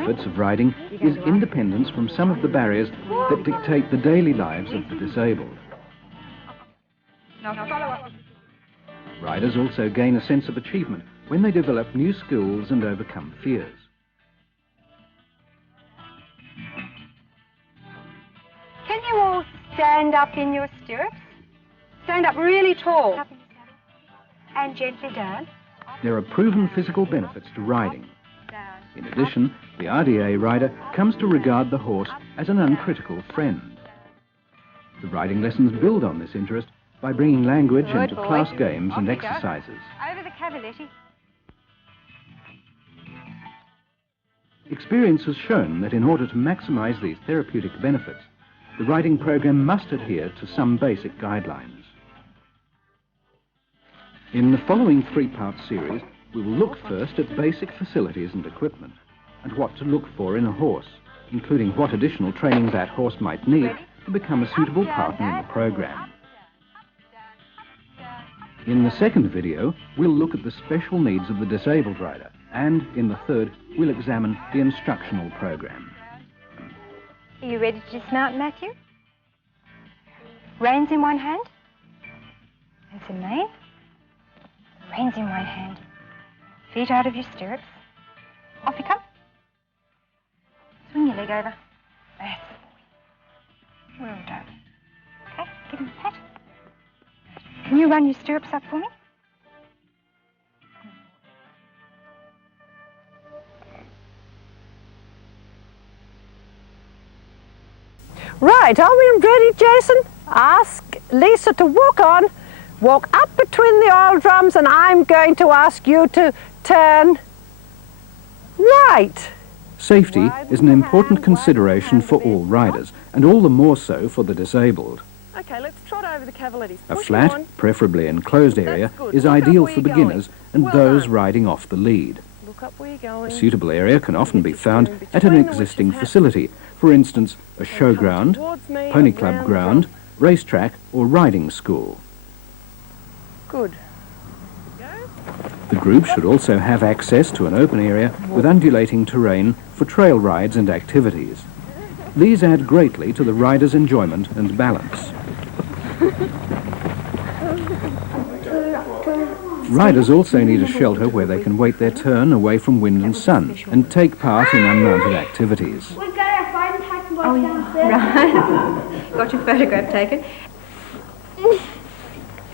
benefits of riding is independence from some of the barriers that dictate the daily lives of the disabled. Riders also gain a sense of achievement when they develop new skills and overcome fears. Can you all stand up in your stirrups? Stand up really tall. And gently down. There are proven physical benefits to riding. In addition, the RDA rider comes to regard the horse as an uncritical friend. The riding lessons build on this interest by bringing language into class games and exercises. Over the cavaletti. Experience has shown that in order to maximise these therapeutic benefits, the riding program must adhere to some basic guidelines. In the following three-part series, we will look first at basic facilities and equipment, and what to look for in a horse, including what additional training that horse might need to become a suitable partner in the program. In the second video, we'll look at the special needs of the disabled rider, and in the third, we'll examine the instructional program. Are you ready to dismount, Matthew? Reins in one hand. That's the mane. Reins in one hand. Feet out of your stirrups. Off you come. Swing your leg over. That's the boy. Well done. Okay, give him a pat. Can you run your stirrups up for me? Right, are we ready, Jason? Ask Lisa to walk on. Walk up between the oil drums, and I'm going to ask you to turn right. Safety is an important consideration for all riders, and all the more so for the disabled. Okay, let's trot over the cavalettis. A flat, preferably enclosed area, is ideal for beginners and those riding off the lead. Look up where you're going. A suitable area can often be found at an existing facility, for instance, a showground, pony club ground, racetrack or riding school. Good. The group should also have access to an open area with undulating terrain for trail rides and activities. These add greatly to the rider's enjoyment and balance. Riders also need a shelter where they can wait their turn away from wind and sun and take part in unmounted activities. We've got our phone taken downstairs. Right. Got your photograph taken.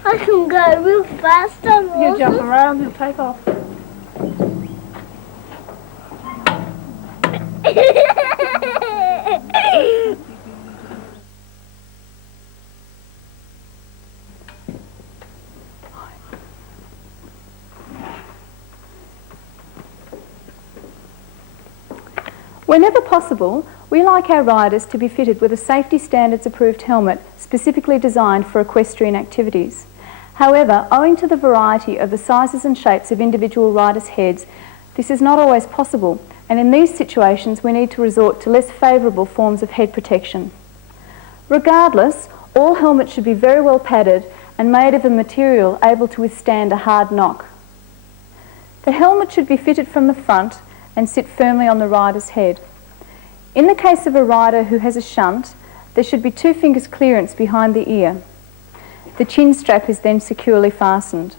I can go real fast on horses. You jump around and take off. Whenever possible, we like our riders to be fitted with a safety standards approved helmet specifically designed for equestrian activities. However, owing to the variety of the sizes and shapes of individual riders' heads, this is not always possible, and in these situations we need to resort to less favourable forms of head protection. Regardless, all helmets should be very well padded and made of a material able to withstand a hard knock. The helmet should be fitted from the front and sit firmly on the rider's head. In the case of a rider who has a shunt, there should be 2 fingers clearance behind the ear. The chin strap is then securely fastened.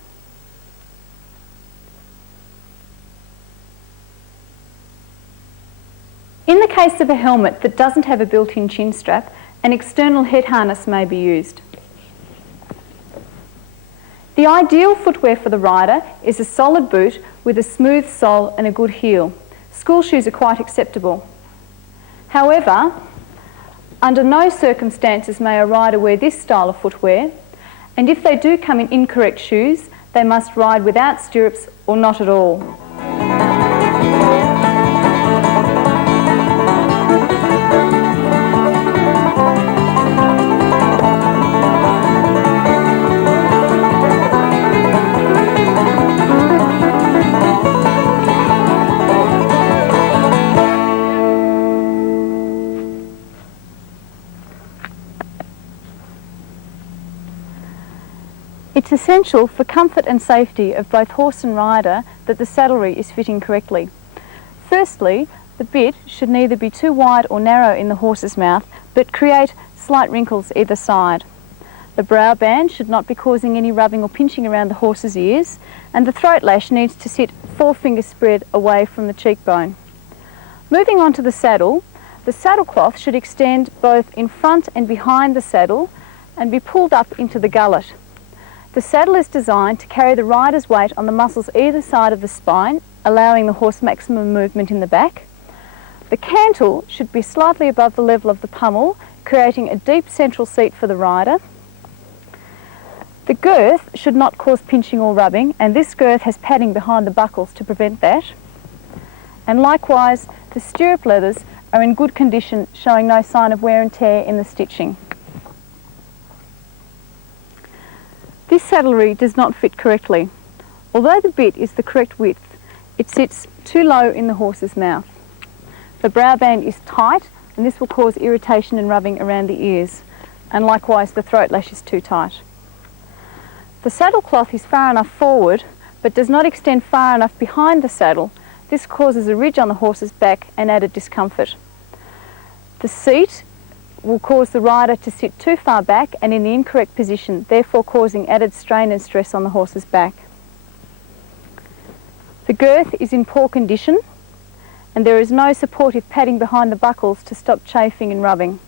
In the case of a helmet that doesn't have a built-in chin strap, an external head harness may be used. The ideal footwear for the rider is a solid boot with a smooth sole and a good heel. School shoes are quite acceptable. However, under no circumstances may a rider wear this style of footwear, and if they do come in incorrect shoes, they must ride without stirrups or not at all. It's essential for comfort and safety of both horse and rider that the saddlery is fitting correctly. Firstly, The bit should neither be too wide or narrow in the horse's mouth, but create slight wrinkles either side. The brow band should not be causing any rubbing or pinching around the horse's ears, and the throat lash needs to sit 4 fingers spread away from the cheekbone. Moving on to the saddle cloth should extend both in front and behind the saddle and be pulled up into the gullet. The saddle is designed to carry the rider's weight on the muscles either side of the spine, allowing the horse maximum movement in the back. The cantle should be slightly above the level of the pommel, creating a deep central seat for the rider. The girth should not cause pinching or rubbing, and this girth has padding behind the buckles to prevent that. And likewise, the stirrup leathers are in good condition, showing no sign of wear and tear in the stitching. This saddlery does not fit correctly. Although the bit is the correct width, it sits too low in the horse's mouth. The brow band is tight, and this will cause irritation and rubbing around the ears, and likewise the throat lash is too tight. The saddle cloth is far enough forward, but does not extend far enough behind the saddle. This causes a ridge on the horse's back and added discomfort. The seat will cause the rider to sit too far back and in the incorrect position, therefore causing added strain and stress on the horse's back. The girth is in poor condition, and there is no supportive padding behind the buckles to stop chafing and rubbing.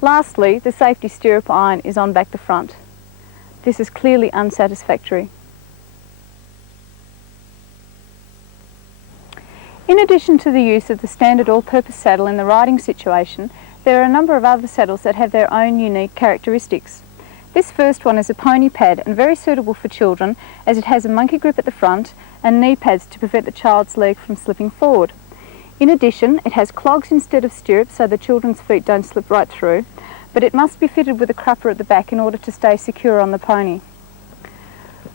Lastly, the safety stirrup iron is on back the front. This is clearly unsatisfactory. In addition to the use of the standard all-purpose saddle in the riding situation, there are a number of other saddles that have their own unique characteristics. This first one is a pony pad and very suitable for children, as it has a monkey grip at the front and knee pads to prevent the child's leg from slipping forward. In addition, it has clogs instead of stirrups so the children's feet don't slip right through, but it must be fitted with a crupper at the back in order to stay secure on the pony.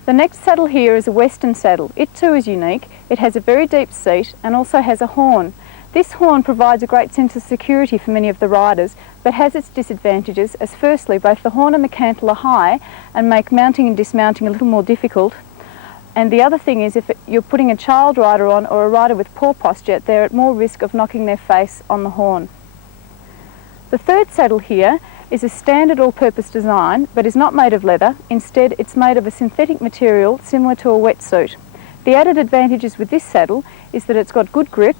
The next saddle here is a western saddle. It too is unique. It has a very deep seat and also has a horn. This horn provides a great sense of security for many of the riders, but has its disadvantages, as firstly both the horn and the cantle are high and make mounting and dismounting a little more difficult. And the other thing is, if you're putting a child rider on or a rider with poor posture, they're at more risk of knocking their face on the horn. The third saddle here is a standard all-purpose design, but is not made of leather. Instead, it's made of a synthetic material similar to a wetsuit. The added advantages with this saddle is that it's got good grip,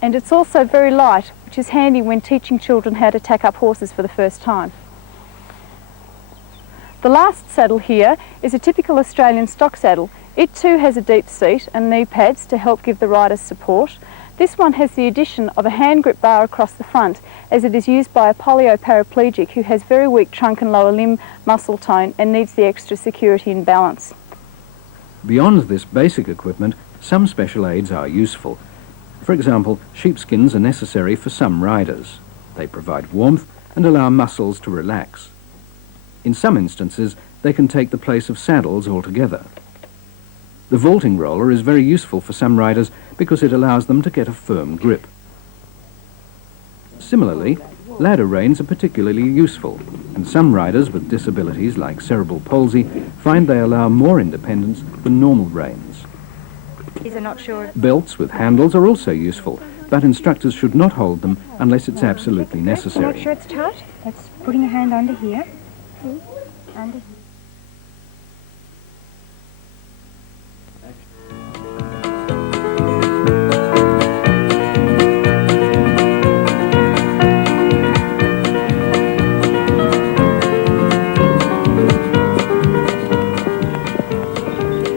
and it's also very light, which is handy when teaching children how to tack up horses for the first time. The last saddle here is a typical Australian stock saddle. It too has a deep seat and knee pads to help give the riders support. This one has the addition of a hand grip bar across the front, as it is used by a polio paraplegic who has very weak trunk and lower limb muscle tone and needs the extra security and balance. Beyond this basic equipment, some special aids are useful. For example, sheepskins are necessary for some riders. They provide warmth and allow muscles to relax. In some instances, they can take the place of saddles altogether. The vaulting roller is very useful for some riders because it allows them to get a firm grip. Similarly, ladder reins are particularly useful, and some riders with disabilities like cerebral palsy find they allow more independence than normal reins. Not sure. Belts with handles are also useful, but instructors should not hold them unless it's absolutely necessary. Make sure it's tight. That's putting your hand under here. Under here.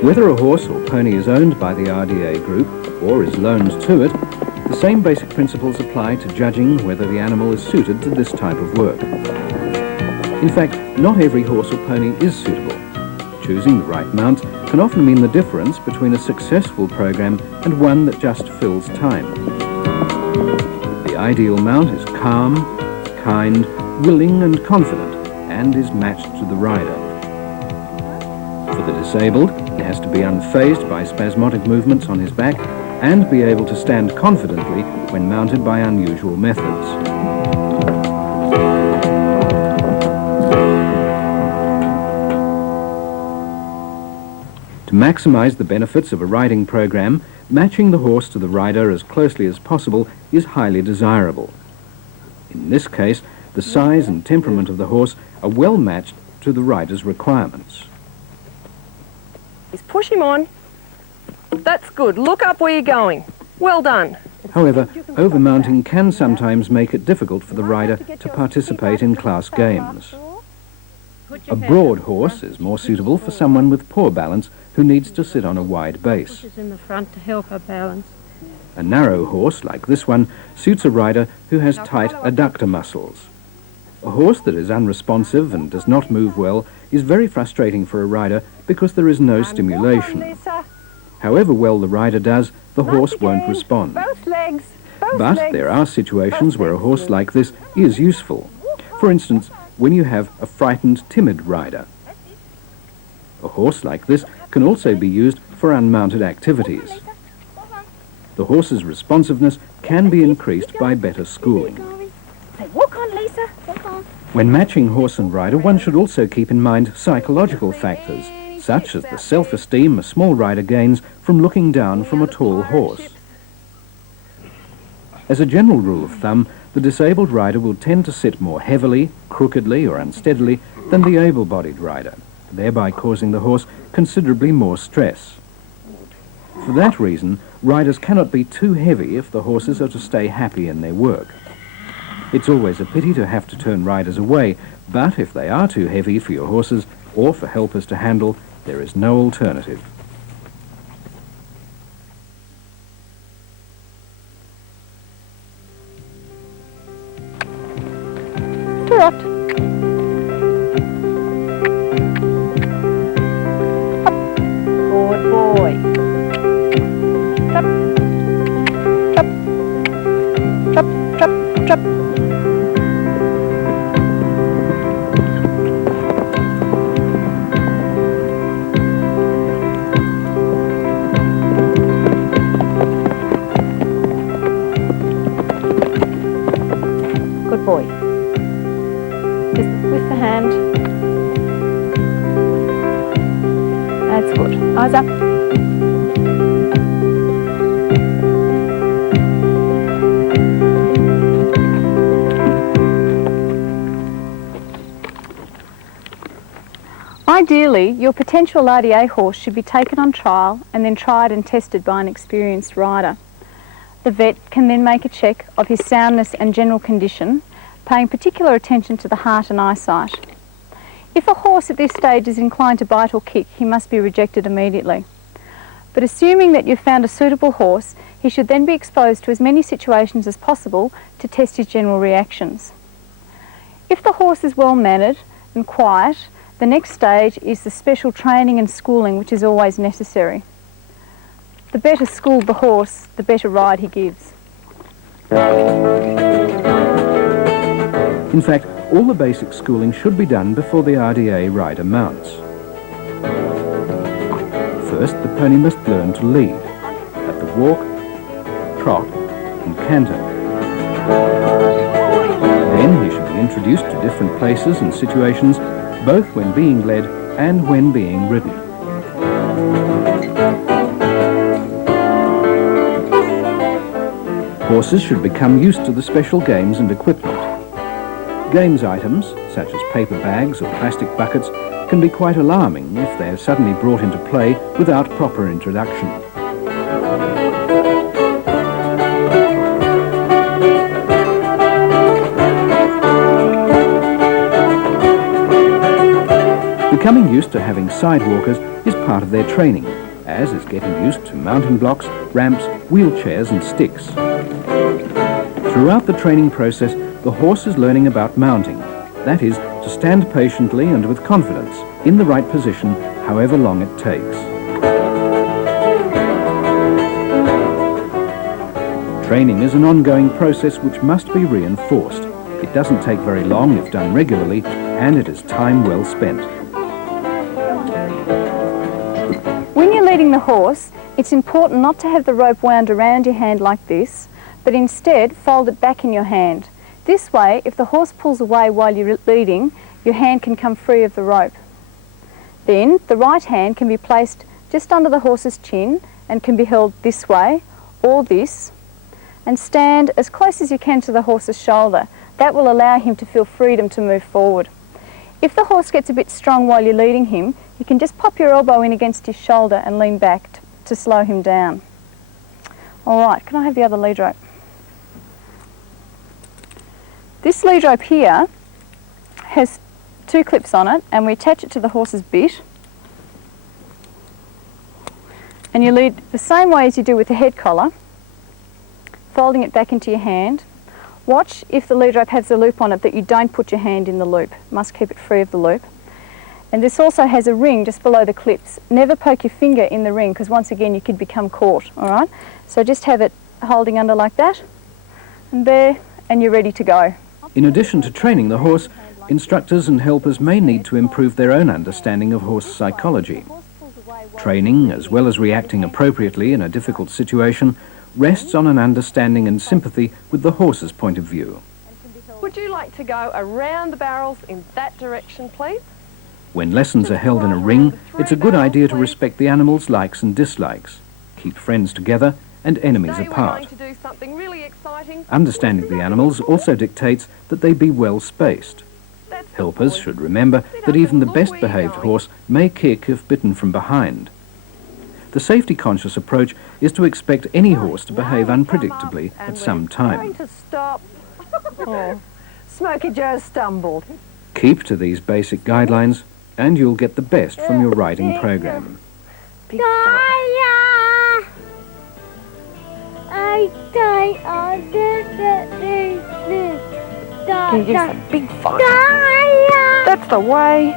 Whether a horse or pony is owned by the RDA group or is loaned to it, the same basic principles apply to judging whether the animal is suited to this type of work. In fact, not every horse or pony is suitable. Choosing the right mount can often mean the difference between a successful program and one that just fills time. The ideal mount is calm, kind, willing and confident, and is matched to the rider. For the disabled, he has to be unfazed by spasmodic movements on his back and be able to stand confidently when mounted by unusual methods. To maximize the benefits of a riding program, matching the horse to the rider as closely as possible is highly desirable. In this case, the size and temperament of the horse are well matched to the rider's requirements. Push him on. That's good. Look up where you're going. Well done. However, overmounting can sometimes make it difficult for the rider to participate in class games. A broad horse is more suitable for someone with poor balance who needs to sit on a wide base. Pushes in the front to help her balance. A narrow horse, like this one, suits a rider who has tight adductor muscles. A horse that is unresponsive and does not move well is very frustrating for a rider because there is no stimulation. However well the rider does, the horse won't respond. Both legs. But there are situations where a horse like this is useful. For instance, when you have a frightened, timid rider. A horse like this can also be used for unmounted activities. The horse's responsiveness can be increased by better schooling. Walk on, Lisa. Walk on. When matching horse and rider, one should also keep in mind psychological factors, such as the self-esteem a small rider gains from looking down from a tall horse. As a general rule of thumb, the disabled rider will tend to sit more heavily, crookedly or unsteadily than the able-bodied rider, thereby causing the horse considerably more stress. For that reason, riders cannot be too heavy if the horses are to stay happy in their work. It's always a pity to have to turn riders away, but if they are too heavy for your horses or for helpers to handle, there is no alternative. Trot. Up. Good boy. Trap. Trap. Trap. Trap. Trap. Good boy. Just with the hand. That's good. Eyes up. Ideally, your potential RDA horse should be taken on trial and then tried and tested by an experienced rider. The vet can then make a check of his soundness and general condition, paying particular attention to the heart and eyesight. If a horse at this stage is inclined to bite or kick, he must be rejected immediately. But assuming that you've found a suitable horse, he should then be exposed to as many situations as possible to test his general reactions. If the horse is well mannered and quiet, the next stage is the special training and schooling, which is always necessary. The better schooled the horse, the better ride he gives. In fact, all the basic schooling should be done before the RDA rider mounts. First, the pony must learn to lead at the walk, trot and canter. Then he should be introduced to different places and situations, both when being led and when being ridden. Horses should become used to the special games and equipment. Games items, such as paper bags or plastic buckets, can be quite alarming if they are suddenly brought into play without proper introduction. Becoming used to having sidewalkers is part of their training, as is getting used to mounting blocks, ramps, wheelchairs and sticks. Throughout the training process, the horse is learning about mounting, that is, to stand patiently and with confidence in the right position, however long it takes. Training is an ongoing process which must be reinforced. It doesn't take very long if done regularly, and it is time well spent. When you're leading the horse, it's important not to have the rope wound around your hand like this, but instead fold it back in your hand. This way, if the horse pulls away while you're leading, your hand can come free of the rope. Then, the right hand can be placed just under the horse's chin and can be held this way or this, and stand as close as you can to the horse's shoulder. That will allow him to feel freedom to move forward. If the horse gets a bit strong while you're leading him, you can just pop your elbow in against his shoulder and lean back to slow him down. All right, can I have the other lead rope? This lead rope here has 2 clips on it, and we attach it to the horse's bit. And you lead the same way as you do with the head collar, folding it back into your hand. Watch if the lead rope has a loop on it that you don't put your hand in the loop. You must keep it free of the loop. And this also has a ring just below the clips. Never poke your finger in the ring, because once again you could become caught, all right? So just have it holding under like that, and there, and you're ready to go. In addition to training the horse, instructors and helpers may need to improve their own understanding of horse psychology. Training, as well as reacting appropriately in a difficult situation, rests on an understanding and sympathy with the horse's point of view. Would you like to go around the barrels in that direction, please? When lessons are held in a ring, it's a good idea to respect the animal's likes and dislikes, keep friends together and enemies apart. To do something really exciting. Understanding the animals also dictates that they be well spaced. Helpers should remember that even the best behaved horse may kick if bitten from behind. The safety-conscious approach is to expect any horse to behave unpredictably at some time. Going to stop. Oh, Smokey Joe stumbled. Keep to these basic guidelines and you'll get the best from your riding program. Big fun. Can you give us a big fight? That's the way.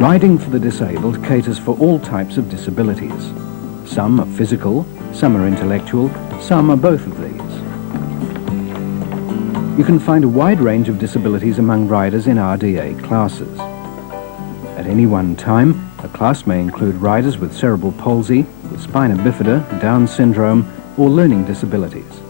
Riding for the disabled caters for all types of disabilities. Some are physical, some are intellectual, some are both of these. You can find a wide range of disabilities among riders in RDA classes. At any one time, a class may include riders with cerebral palsy, with spina bifida, Down syndrome, or learning disabilities.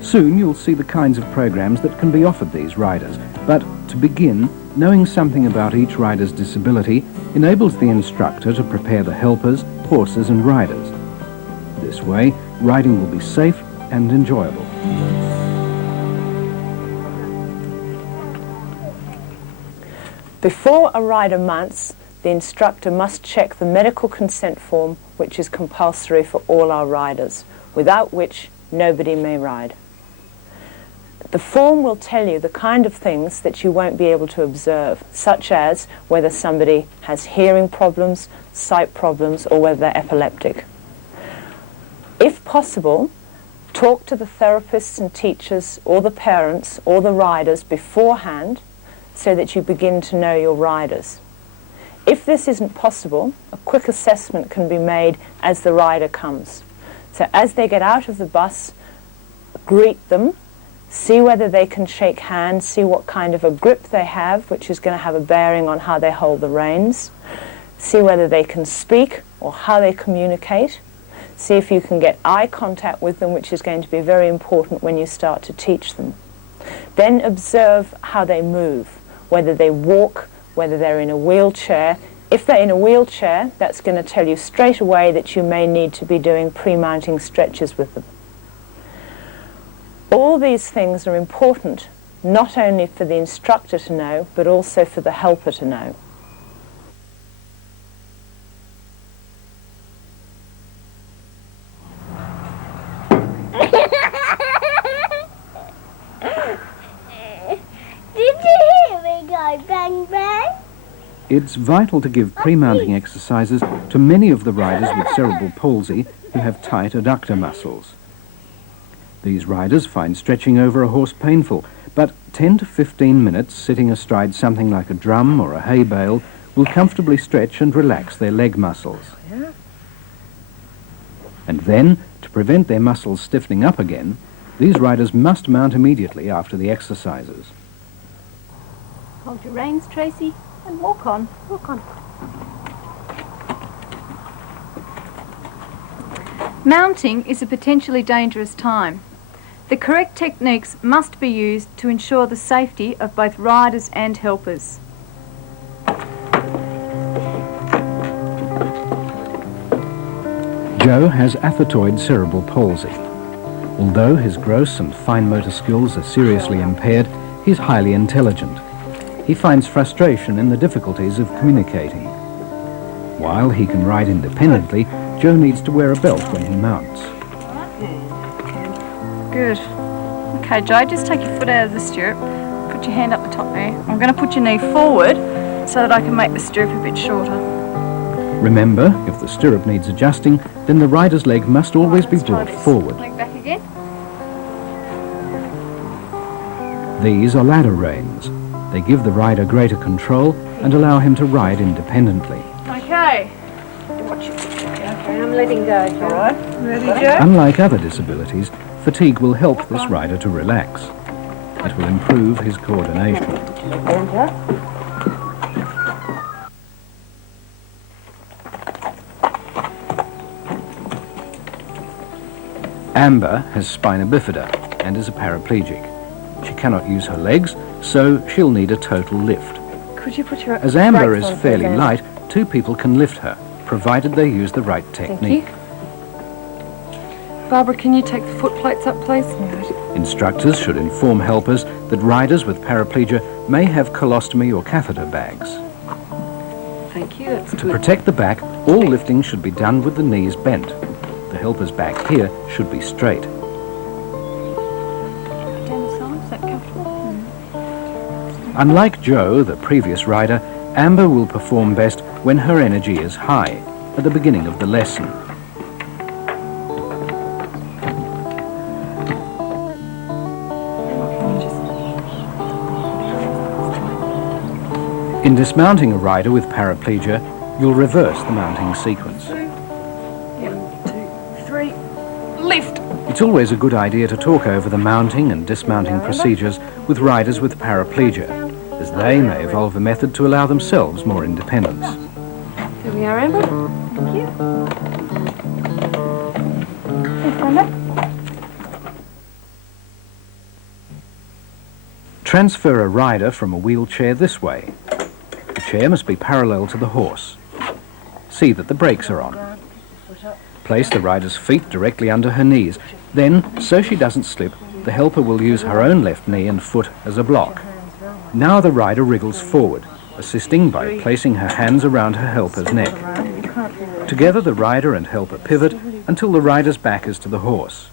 Soon you'll see the kinds of programs that can be offered these riders, but to begin, knowing something about each rider's disability enables the instructor to prepare the helpers, horses and riders. This way, riding will be safe and enjoyable. Before a rider mounts, the instructor must check the medical consent form, which is compulsory for all our riders, without which nobody may ride. The form will tell you the kind of things that you won't be able to observe, such as whether somebody has hearing problems, sight problems, or whether they're epileptic. If possible, talk to the therapists and teachers or the parents or the riders beforehand so that you begin to know your riders. If this isn't possible, a quick assessment can be made as the rider comes. So as they get out of the bus, greet them, see whether they can shake hands, see what kind of a grip they have, which is going to have a bearing on how they hold the reins, see whether they can speak or how they communicate, see if you can get eye contact with them, which is going to be very important when you start to teach them. Then observe how they move, whether they walk, whether they're in a wheelchair. If they're in a wheelchair, that's going to tell you straight away that you may need to be doing pre-mounting stretches with them. All these things are important, not only for the instructor to know, but also for the helper to know. It's vital to give pre-mounting exercises to many of the riders with cerebral palsy who have tight adductor muscles. These riders find stretching over a horse painful, but 10 to 15 minutes sitting astride something like a drum or a hay bale will comfortably stretch and relax their leg muscles. And then, to prevent their muscles stiffening up again, these riders must mount immediately after the exercises. Hold your reins, Tracy, and walk on. Walk on. Mounting is a potentially dangerous time. The correct techniques must be used to ensure the safety of both riders and helpers. Joe has athetoid cerebral palsy. Although his gross and fine motor skills are seriously impaired, he's highly intelligent. He finds frustration in the difficulties of communicating. While he can ride independently, Joe needs to wear a belt when he mounts. Good. Okay, Joe, just take your foot out of the stirrup. Put your hand up the top there. I'm going to put your knee forward so that I can make the stirrup a bit shorter. Remember, if the stirrup needs adjusting, then the rider's leg must always be brought forward. Leg back again. These are ladder reins. They give the rider greater control and allow him to ride independently. Okay. Okay, I'm letting go, Joe. All right. Ready, Joe? Unlike other disabilities, fatigue will help this rider to relax. It will improve his coordination. Amber has spina bifida and is a paraplegic. She cannot use her legs, so she'll need a total lift. Could you put your As Amber brakes is on, fairly please, light, two people can lift her, provided they use the right technique. Barbara, can you take the foot plates up, please? Instructors should inform helpers that riders with paraplegia may have colostomy or catheter bags. Thank you, that's To good. protect the back, all lifting should be done with the knees bent. The helper's back here should be straight. Down the side, is that comfortable? Unlike Joe, the previous rider, Amber will perform best when her energy is high, at the beginning of the lesson. In dismounting a rider with paraplegia, you'll reverse the mounting sequence. 1, 2, 3, lift. It's always a good idea to talk over the mounting and dismounting procedures with riders with paraplegia, as they may evolve a method to allow themselves more independence. There we are, Amber. Thank you. Thanks, Amber. Transfer a rider from a wheelchair this way. The chair must be parallel to the horse. See that the brakes are on. Place the rider's feet directly under her knees. Then, so she doesn't slip, the helper will use her own left knee and foot as a block. Now the rider wriggles forward, assisting by placing her hands around her helper's neck. Together the rider and helper pivot until the rider's back is to the horse.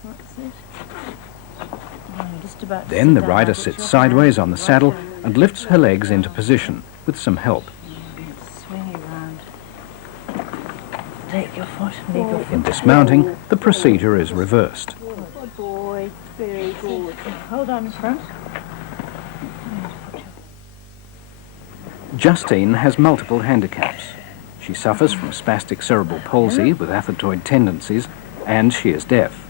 Then the rider sits sideways on the saddle and lifts her legs into position with some help. Take your foot, leave your foot. In dismounting, the procedure is reversed. Good boy. Very good. Hold on in front. Justine has multiple handicaps. She suffers from spastic cerebral palsy with athetoid tendencies, and she is deaf.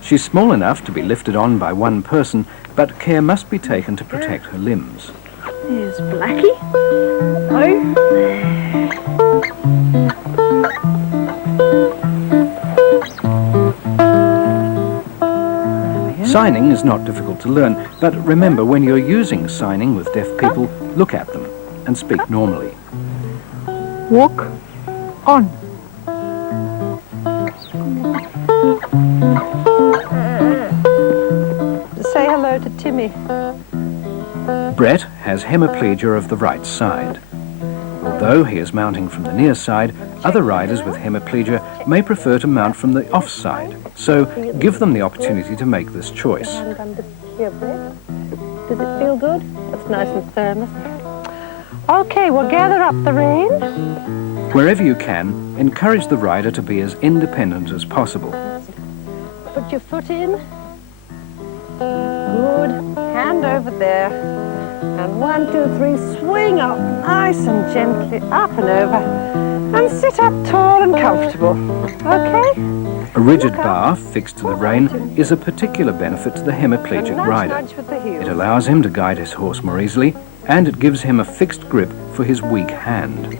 She's small enough to be lifted on by one person, but care must be taken to protect her limbs. There's Blackie. Oh. Signing is not difficult to learn, but remember, when you're using signing with deaf people, look at them and speak normally. Walk on. Say hello to Timmy. Brett has hemiplegia of the right side. Although he is mounting from the near side, other riders with hemiplegia may prefer to mount from the off side, so give them the opportunity to make this choice. Hand under your breath. Does it feel good? It's nice and firm, isn't it? Okay, we'll gather up the rein. Wherever you can, encourage the rider to be as independent as possible. Put your foot in. Good. Hand over there. And 1, 2, 3, swing up nice and gently, up and over. And sit up tall and comfortable. Okay? A rigid bar fixed to the rein is a particular benefit to the hemiplegic rider. Nudge with the heels. It allows him to guide his horse more easily, and it gives him a fixed grip for his weak hand.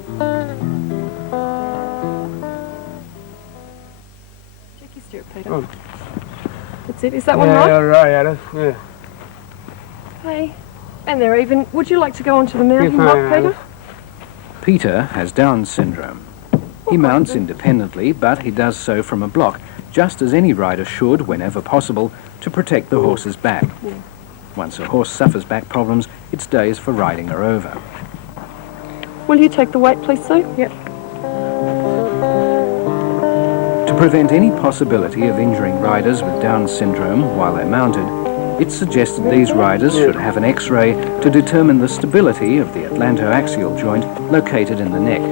Check your stirrup, Peter. Oh. That's it. Is that one right? Yeah, right, Alice. Yeah. Hey. And they're even. Would you like to go onto the mountain block, fine, Peter? Alice. Peter has Down syndrome. He mounts independently, but he does so from a block, just as any rider should, whenever possible, to protect the horse's back. Once a horse suffers back problems, its days for riding are over. Will you take the weight, please, Sue? Yep. To prevent any possibility of injuring riders with Down syndrome while they're mounted, it's suggested these riders should have an X-ray to determine the stability of the atlantoaxial joint located in the neck.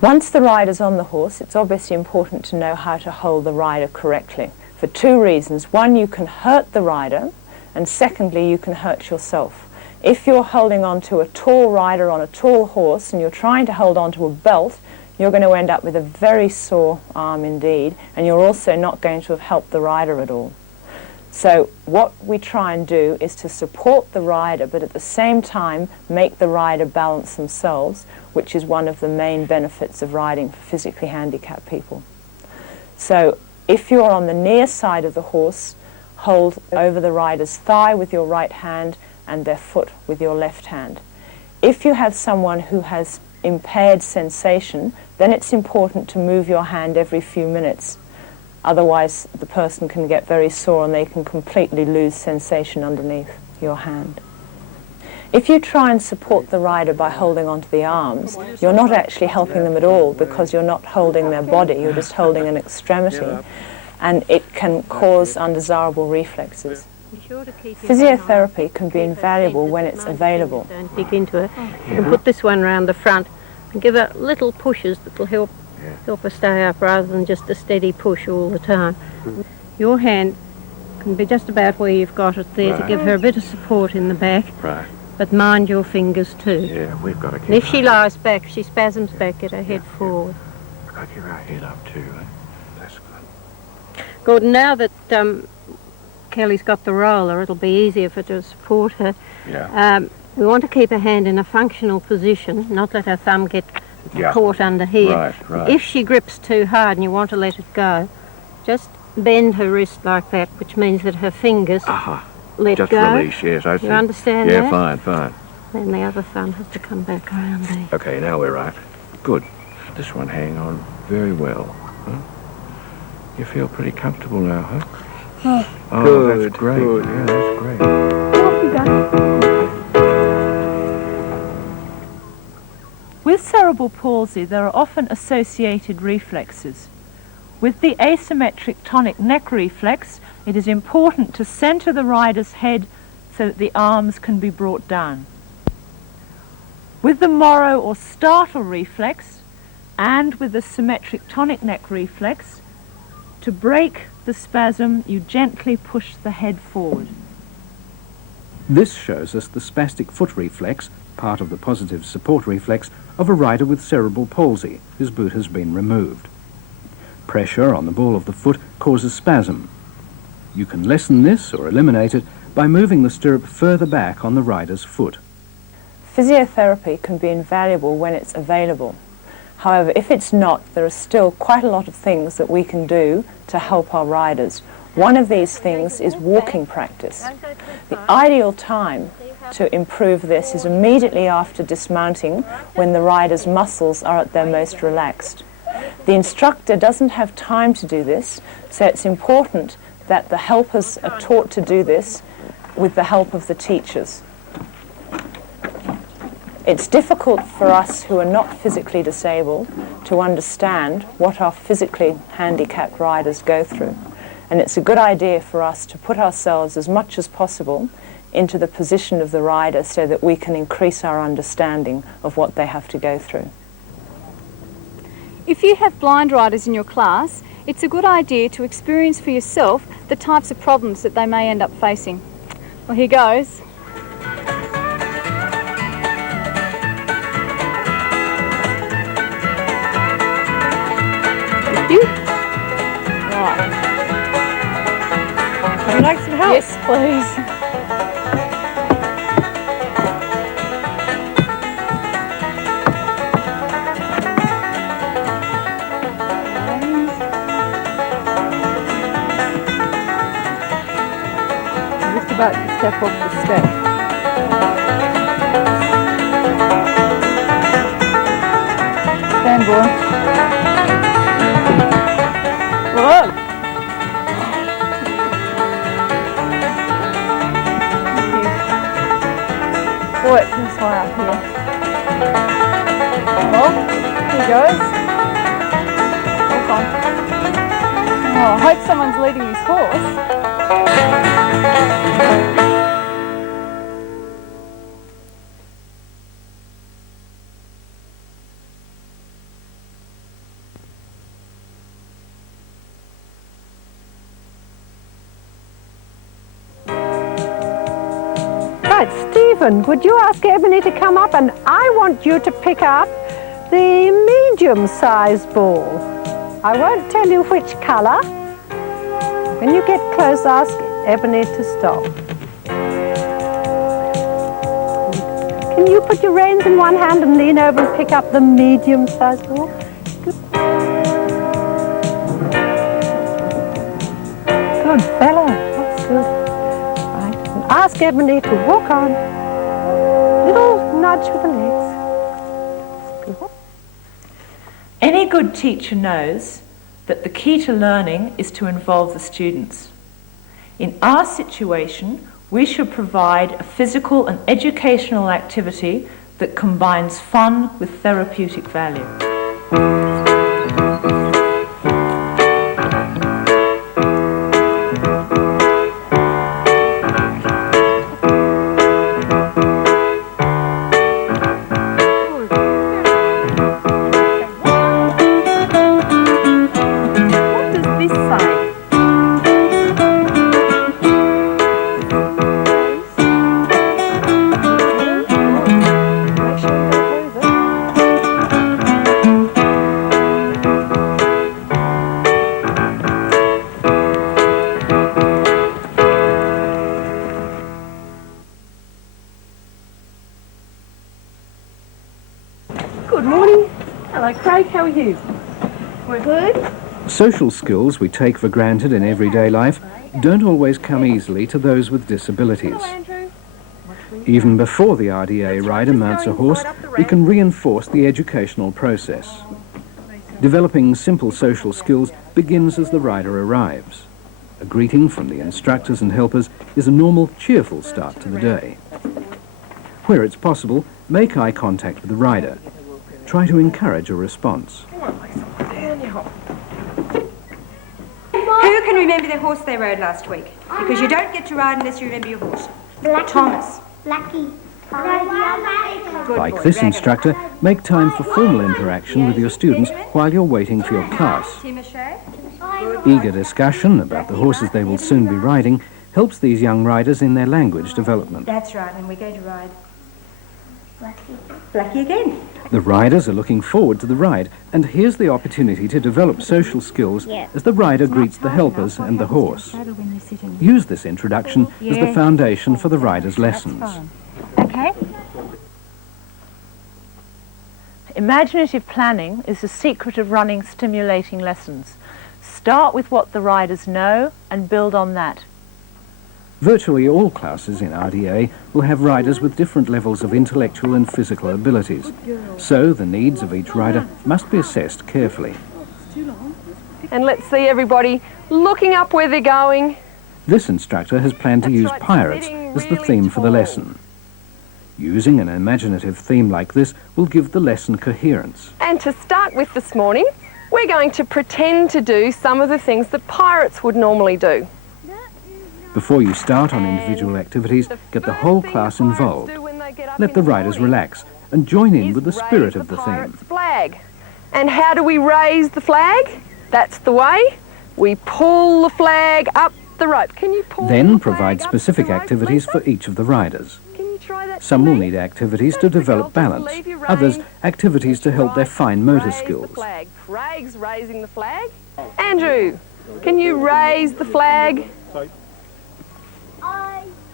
Once the rider's on the horse, it's obviously important to know how to hold the rider correctly. For two reasons. One, you can hurt the rider, and secondly, you can hurt yourself. If you're holding on to a tall rider on a tall horse and you're trying to hold on to a belt, you're going to end up with a very sore arm indeed, and you're also not going to have helped the rider at all. So what we try and do is to support the rider, but at the same time make the rider balance themselves, which is one of the main benefits of riding for physically handicapped people. So if you're on the near side of the horse, hold over the rider's thigh with your right hand and their foot with your left hand. If you have someone who has impaired sensation, then it's important to move your hand every few minutes. Otherwise, the person can get very sore and they can completely lose sensation underneath your hand. If you try and support the rider by holding onto the arms, you're not actually helping them at all because you're not holding their body, you're just holding an extremity, and it can cause undesirable reflexes. Physiotherapy can be invaluable when it's available. Don't dig into it. You can put this one around the front and give it little pushes that will help her stay up rather than just a steady push all the time. Your hand can be just about where you've got it there to give her a bit of support in the back. Right. But mind your fingers too. Yeah, we've got to keep And if she lies back, she spasms back, get her head forward. We've got to keep our head up too, eh? That's good. Gordon, now that Kelly's got the roller, it'll be easier for her to support her. Yeah. We want to keep her hand in a functional position, not let her thumb get caught under here. Right, right. If she grips too hard and you want to let it go, just bend her wrist like that, which means that her fingers let Just go. release, yes, I see. You understand Yeah, that? fine, fine. Then the other thumb has to come back around there. Okay, now we're right. Good. This one hanging on very well. Huh? You feel pretty comfortable now, huh? Oh, Good, that's great. good. Yeah, that's great. Off you go. With cerebral palsy, there are often associated reflexes. With the asymmetric tonic neck reflex, it is important to center the rider's head so that the arms can be brought down. With the Morrow or startle reflex, and with the symmetric tonic neck reflex, to break the spasm, you gently push the head forward. This shows us the spastic foot reflex, part of the positive support reflex, of a rider with cerebral palsy whose boot has been removed. Pressure on the ball of the foot causes spasm. You can lessen this or eliminate it by moving the stirrup further back on the rider's foot. Physiotherapy can be invaluable when it's available. However, if it's not, there are still quite a lot of things that we can do to help our riders. One of these things is walking practice. The ideal time to improve this is immediately after dismounting, when the rider's muscles are at their most relaxed. The instructor doesn't have time to do this, so it's important that the helpers are taught to do this with the help of the teachers. It's difficult for us who are not physically disabled to understand what our physically handicapped riders go through. And it's a good idea for us to put ourselves as much as possible into the position of the rider so that we can increase our understanding of what they have to go through. If you have blind riders in your class, it's a good idea to experience for yourself the types of problems that they may end up facing. Well, here goes. Thank you. Right. Would you like some help? Yes, please. About to step off the step. Stand, boy. Whoa. Boy, it feels high up here. Well, here he goes. Walk on. Oh, I hope someone's leading this horse. Right, Stephen, would you ask Ebony to come up, and I want you to pick up the medium-sized ball. I won't tell you which colour. When you get close, ask Ebony to stop. Can you put your reins in one hand and lean over and pick up the medium-sized ball? Good. Good fella. That's good. Right. And ask Ebony to walk on. Little nudge with the legs. Good. Any good teacher knows that the key to learning is to involve the students. In our situation, we should provide a physical and educational activity that combines fun with therapeutic value. Good morning. Hello, Craig. How are you? We're good. Social skills we take for granted in everyday life don't always come easily to those with disabilities. Even before the RDA rider mounts a horse, we can reinforce the educational process. Developing simple social skills begins as the rider arrives. A greeting from the instructors and helpers is a normal, cheerful start to the day. Where it's possible, make eye contact with the rider. Try to encourage a response. Who can remember the horse they rode last week? Because you don't get to ride unless you remember your horse. Blackie. Thomas. Blackie. Good Like boy, this Ragged. instructor, make time for formal interaction with your students while you're waiting for your class. Timothy. Eager discussion about the horses they will soon be riding helps these young riders in their language development. That's right, and we're going to ride Blackie. Blackie again. The riders are looking forward to the ride, and here's the opportunity to develop social skills as the rider greets the helpers and the horse. Use this introduction as the foundation for the rider's lessons. Okay. Imaginative planning is the secret of running stimulating lessons. Start with what the riders know and build on that. Virtually all classes in RDA will have riders with different levels of intellectual and physical abilities. So the needs of each rider must be assessed carefully. And let's see everybody looking up where they're going. This instructor has planned to use pirates as the theme for the lesson. Using an imaginative theme like this will give the lesson coherence. And to start with this morning, we're going to pretend to do some of the things that pirates would normally do. Before you start on individual activities, get the whole class involved. Let the riders relax and join in with the spirit of the theme. Flag. And how do we raise the flag? That's the way. We pull the flag up the rope. Can you pull Then the provide flag up specific the rope, activities Lisa? for each of the riders. Can you try that Some for will me? need activities to develop balance, others activities to help their fine motor Raise the skills. flag. Craig's raising the flag. Andrew, can you raise the flag?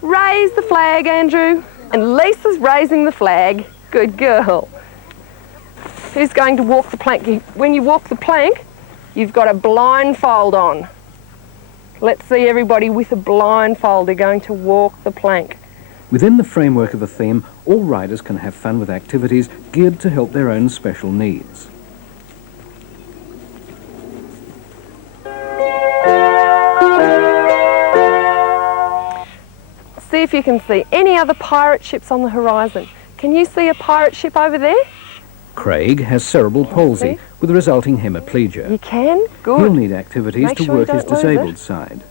Raise the flag, Andrew. And Lisa's raising the flag. Good girl. Who's going to walk the plank? When you walk the plank, you've got a blindfold on. Let's see everybody with a blindfold. They're going to walk the plank. Within the framework of a theme, all riders can have fun with activities geared to help their own special needs. See if you can see any other pirate ships on the horizon. Can you see a pirate ship over there? Craig has cerebral palsy with resulting hemiplegia. You can? Good. He'll need activities Make to sure you work his don't lose disabled it. side.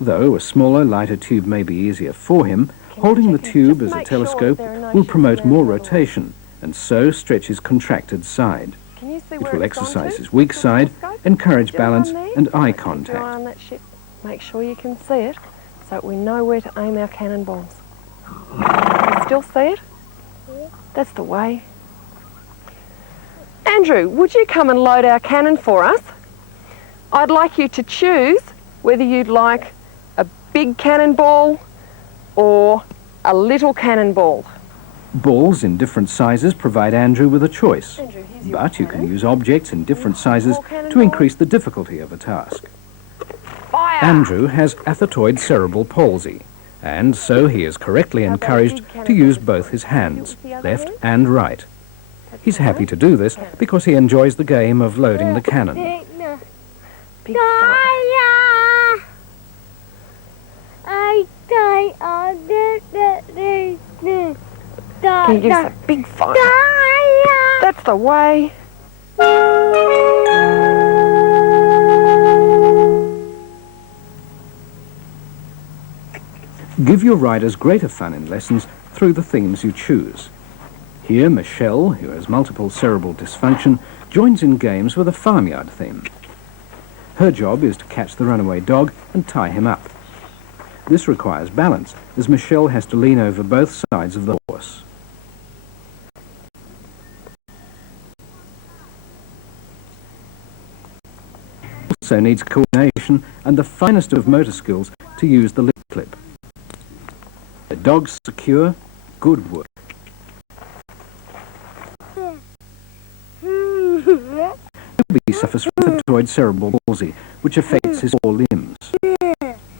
Though a smaller, lighter tube may be easier for him, holding the tube as a telescope will promote more rotation and so stretch his contracted side. Can you see It where will it's gone exercise to? his weak side, encourage Just on balance there. and eye Keep your eye contact. on that ship. Make sure you can see it so that we know where to aim our cannonballs. Can you still see it? That's the way. Andrew, would you come and load our cannon for us? I'd like you to choose whether you'd like a big cannonball or a little cannonball. Balls in different sizes provide Andrew with a choice, Andrew, here's your but you can cannon. use objects in different sizes to cannonball. increase the difficulty of a task. Fire! Andrew has athetoid cerebral palsy, and so he is correctly How about a encouraged big to cannonball? use both his hands, the other left hand? and right. He's happy to do this because he enjoys the game of loading the cannon. Big fire. Can you give us a big fire? That's the way. Give your riders greater fun in lessons through the themes you choose. Here, Michelle, who has multiple cerebral dysfunction, joins in games with a farmyard theme. Her job is to catch the runaway dog and tie him up. This requires balance, as Michelle has to lean over both sides of the horse. Also needs coordination and the finest of motor skills to use the lip clip. The dog's secure, good work. Toby suffers from athetoid cerebral palsy, which affects his four limbs.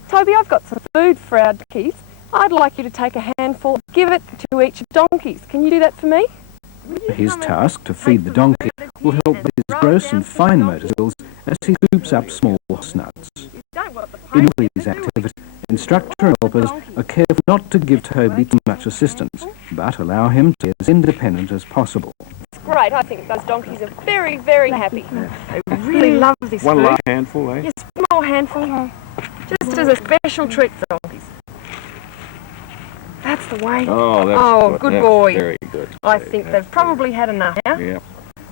Toby, I've got some food for our donkeys. I'd like you to take a handful, give it to each of the donkeys. Can you do that for me? His task to feed the donkey will help with his gross and fine motor skills as he scoops up small horse nuts. In all these activities, instructor and helpers are careful not to give Toby too much assistance, but allow him to be as independent as possible. It's great. I think those donkeys are very, very happy. They really love this One food. last handful, eh? Yes, one more handful. Just as a special treat for donkeys. That's the way. Oh, that's Oh, good. good That's boy. Very good. I think they've probably had enough now. Yeah.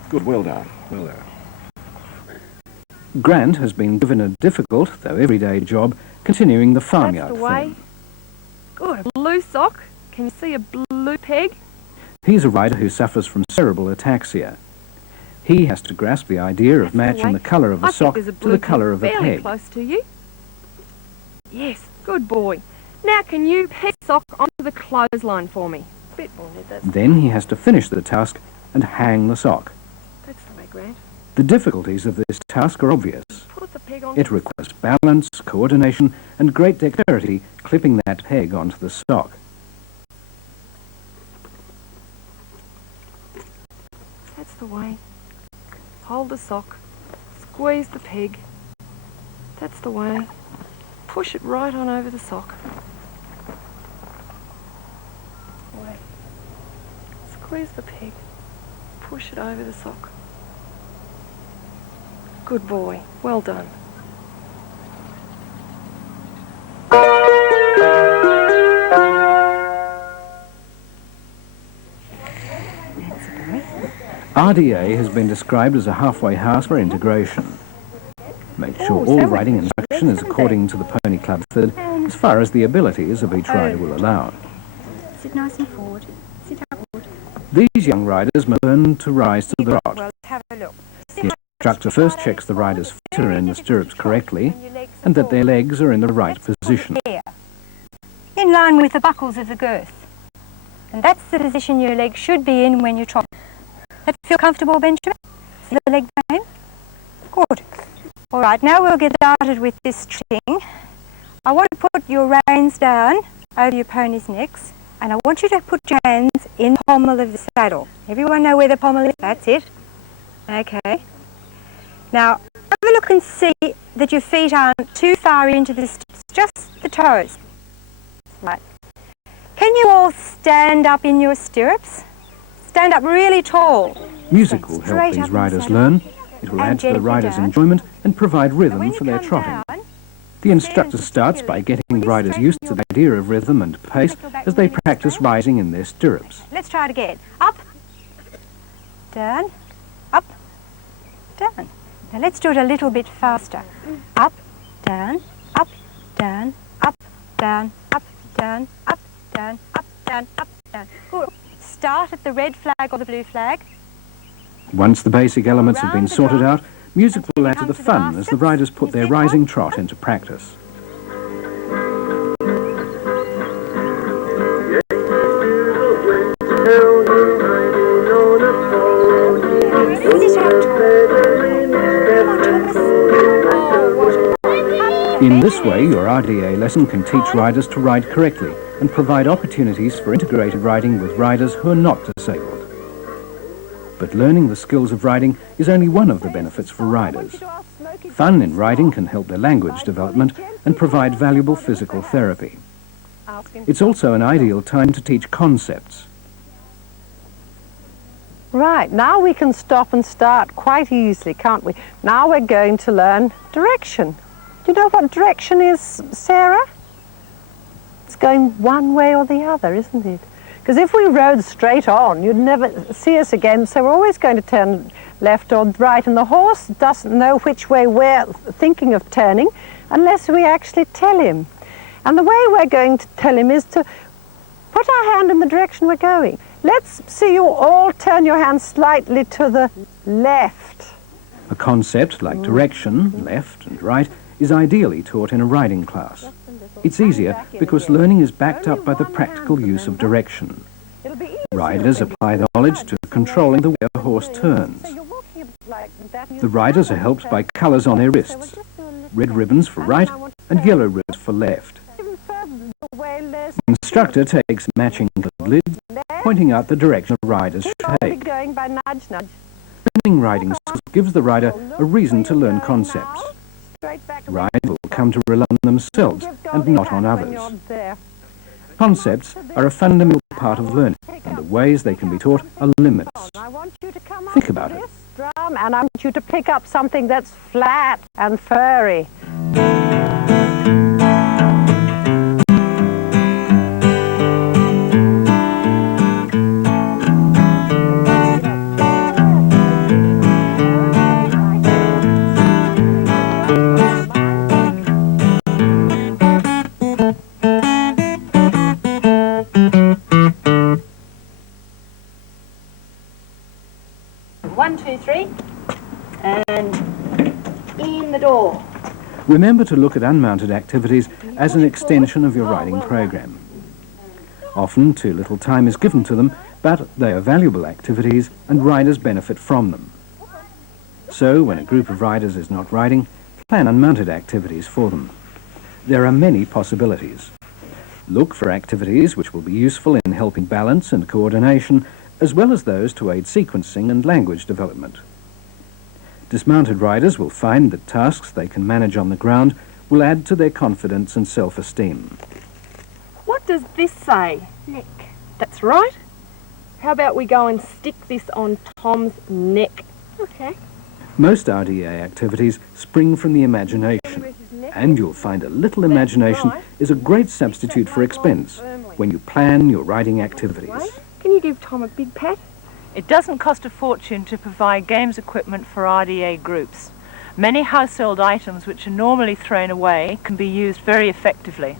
Good, well done. Well done. Grant has been given a difficult, though everyday job, continuing the farmyard That's the way. theme. Good. A blue sock. Can you see a blue peg? He's a rider who suffers from cerebral ataxia. He has to grasp the idea of matching the colour of I a think sock there's a to blue the colour of a fairly peg. close to you. Yes, good boy. Now can you peg the sock onto the clothesline for me? Bit more, that's Then he has to finish the task and hang the sock. the way, Grant. The difficulties of this task are obvious. Put the peg on. It requires balance, coordination, and great dexterity clipping that peg onto the sock. That's the way. Hold the sock. Squeeze the peg. That's the way. Push it right on over the sock. Squeeze the peg. Push it over the sock. Good boy. Well done. RDA has been described as a halfway house for integration. Make sure all riding instruction is according to the Pony Club method as far as the abilities of each rider will allow. Sit nice and forward. Sit upward. These young riders must learn to rise to the trot. Well, let's have a look. The instructor first checks the rider's feet are in the stirrups correctly and that their legs are in the right position. Here, in line with the buckles of the girth. And that's the position your legs should be in when you trot. That feel comfortable, Benjamin? See the leg pain? Good. All right, now we'll get started with this trotting. I want to put your reins down over your pony's necks, and I want you to put your hands in the pommel of the saddle. Everyone know where the pommel is? That's it. Okay. Now, have a look and see that your feet aren't too far into the stirrups, just the toes. Right. Can you all stand up in your stirrups? Stand up really tall. Music will help these riders learn. It will add to the riders' enjoyment and provide rhythm for their trotting. The instructor starts by getting the riders used to the idea of rhythm and pace as they practice rising in their stirrups. Let's try it again. Up, down, up, down. Now let's do it a little bit faster. Up, down, up, down, up, down, up, down, up, down, up, down, up, down. Good. Start at the red flag or the blue flag. Once the basic elements have been sorted out, music will add to the fun as the riders put their rising trot into practice. In this way, your RDA lesson can teach riders to ride correctly and provide opportunities for integrated riding with riders who are not disabled. But learning the skills of riding is only one of the benefits for riders. Fun in riding can help their language development and provide valuable physical therapy. It's also an ideal time to teach concepts. Right, now we can stop and start quite easily, can't we? Now we're going to learn direction. Do you know what direction is, Sarah? It's going one way or the other, isn't it? Because if we rode straight on, you'd never see us again, so we're always going to turn left or right, and the horse doesn't know which way we're thinking of turning unless we actually tell him. And the way we're going to tell him is to put our hand in the direction we're going. Let's see you all turn your hand slightly to the left. A concept like direction, left and right, is ideally taught in a riding class. It's easier because learning is backed up by the practical use of direction. Riders apply the knowledge to controlling the way a horse turns. The riders are helped by colours on their wrists, red ribbons for right and yellow ribbons for left. The instructor takes matching lids, pointing out the direction the riders should take. Learning riding skills gives the rider a reason to learn concepts. Riders will come to rely on themselves and not on others. Concepts are a fundamental part of learning, and the ways they can be taught are limitless. Think about it. And I want you to pick up something that's flat and furry. Remember to look at unmounted activities as an extension of your riding program. Often too little time is given to them, but they are valuable activities and riders benefit from them. So, when a group of riders is not riding, plan unmounted activities for them. There are many possibilities. Look for activities which will be useful in helping balance and coordination, as well as those to aid sequencing and language development. Dismounted riders will find that tasks they can manage on the ground will add to their confidence and self-esteem. What does this say? Lick. That's right. How about we go and stick this on Tom's neck? Okay. Most RDA activities spring from the imagination, and you'll find a little imagination is a great substitute for expense when you plan your riding activities. Can you give Tom a big pat? It doesn't cost a fortune to provide games equipment for RDA groups. Many household items which are normally thrown away can be used very effectively.